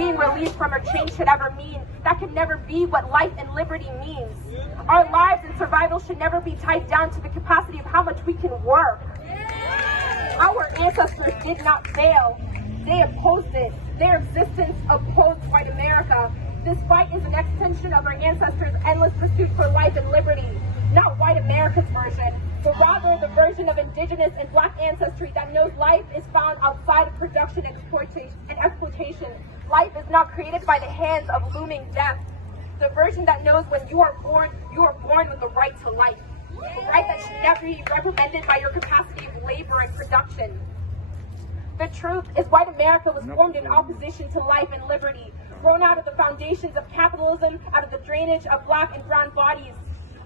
being relieved from or change should ever mean. That can never be what life and liberty means. Our lives and survival should never be tied down to the capacity of how much we can work. Our ancestors did not fail. They opposed it. Their existence opposed white America. This fight is an extension of our ancestors' endless pursuit for life and liberty. Not white America's version, but rather the version of indigenous and black ancestry that knows life is found outside of production and exploitation. Life is not created by the hands of looming death. The version that knows when you are born with the right to life. A right that should never be reprimanded by your capacity of labor and production. The truth is white America was formed in opposition to life and liberty, grown out of the foundations of capitalism, out of the drainage of black and brown bodies.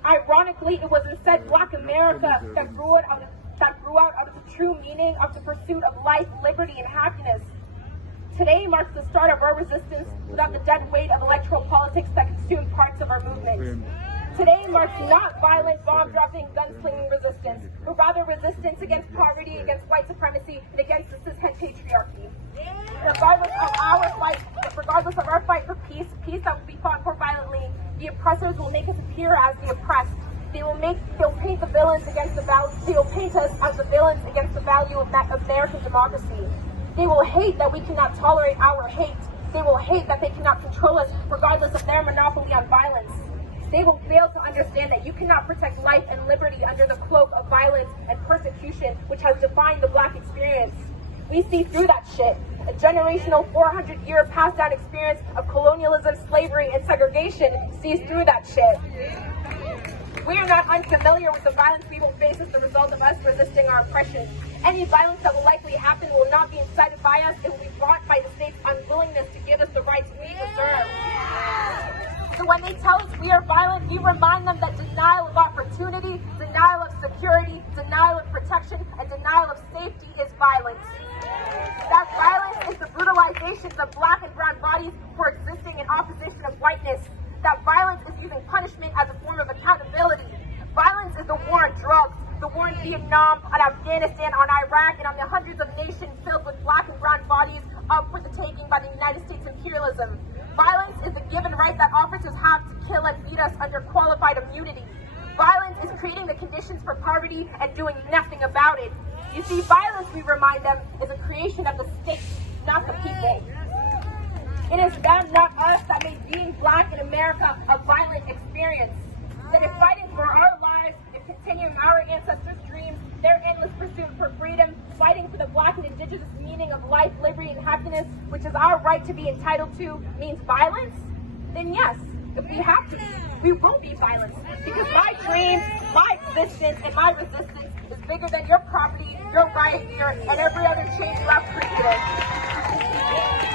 Ironically, it was instead black America that grew out of the true meaning of the pursuit of life, liberty, and happiness. Today marks the start of our resistance without the dead weight of electoral politics that consume parts of our movement. Today marks not violent, bomb-dropping, gun-slinging resistance, but rather resistance against poverty, against white supremacy, and against the cishet patriarchy. Regardless of our fight for peace that will be fought for violently, the oppressors will make us appear as the oppressed. They'll paint the villains against they will paint us as the villains against the value of American democracy. They will hate that we cannot tolerate our hate. They will hate that they cannot control us regardless of their monopoly on violence. They will fail to understand that you cannot protect life and liberty under the cloak of violence and persecution, which has defined the black experience. We see through that shit. A generational 400-year passed down experience of colonialism, slavery, and segregation sees through that shit. We are not unfamiliar with the violence we will face as the result of us resisting our oppression. Any violence that will likely happen will not be incited by us. It will be brought by the state's unwillingness to give us the rights we deserve. So when they tell us we are violent, we remind them that denial of opportunity, denial of security, denial of protection, and denial of safety is violence. That violence is the brutalizations of black and brown bodies for existing in opposition of whiteness. That violence is using punishment as a form of accountability. Violence is the war on drugs, the war in Vietnam, on Afghanistan, on Iraq, and on the hundreds of nations filled with black and brown bodies up for the taking by the United States imperialism. Violence is the given right that officers have to kill and beat us under qualified immunity. Violence is creating the conditions for poverty and doing nothing about it. You see, violence, we remind them, is a creation of the state, not the people. It is them, not us, that made being black in America a violent experience. That if fighting for our lives, if continuing our ancestors' dreams, their endless pursuit for freedom, fighting for the black and indigenous meaning of life, liberty, and happiness, which is our right to be entitled to, means violence, then yes, if we have to, we will be violent. Because my dreams, my existence, and my resistance is bigger than your property, your right, and every other change you have created.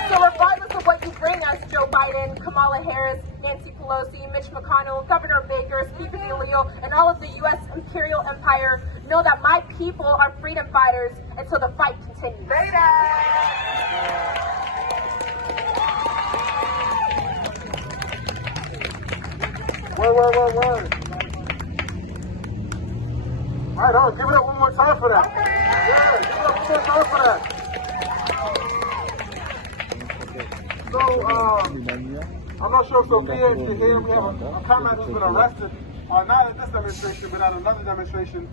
So regardless of what you bring us, Joe Biden, Kamala Harris, Nancy Pelosi, Mitch McConnell, Governor Baker, Stephen DeLeo, and all of the U.S. imperial empire, know that my people are freedom fighters until the fight continues. Word. All right, give it up one more time for that. Yeah, give it up one more time for that. So, I'm not sure if Sophia is here. We have a comrade who's been arrested, not at this demonstration, but at another demonstration.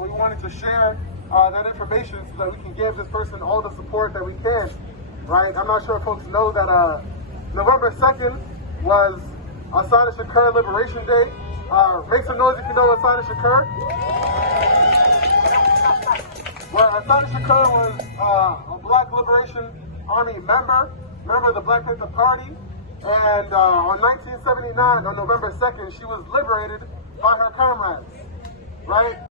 We wanted to share that information so that we can give this person all the support that we can, right? I'm not sure if folks know that November 2nd was Assata Shakur Liberation Day. Make some noise if you know Assata Shakur. Well, Assata Shakur was a Black Liberation Army member of the Black Panther Party, and on 1979, on November 2nd, she was liberated by her comrades, right?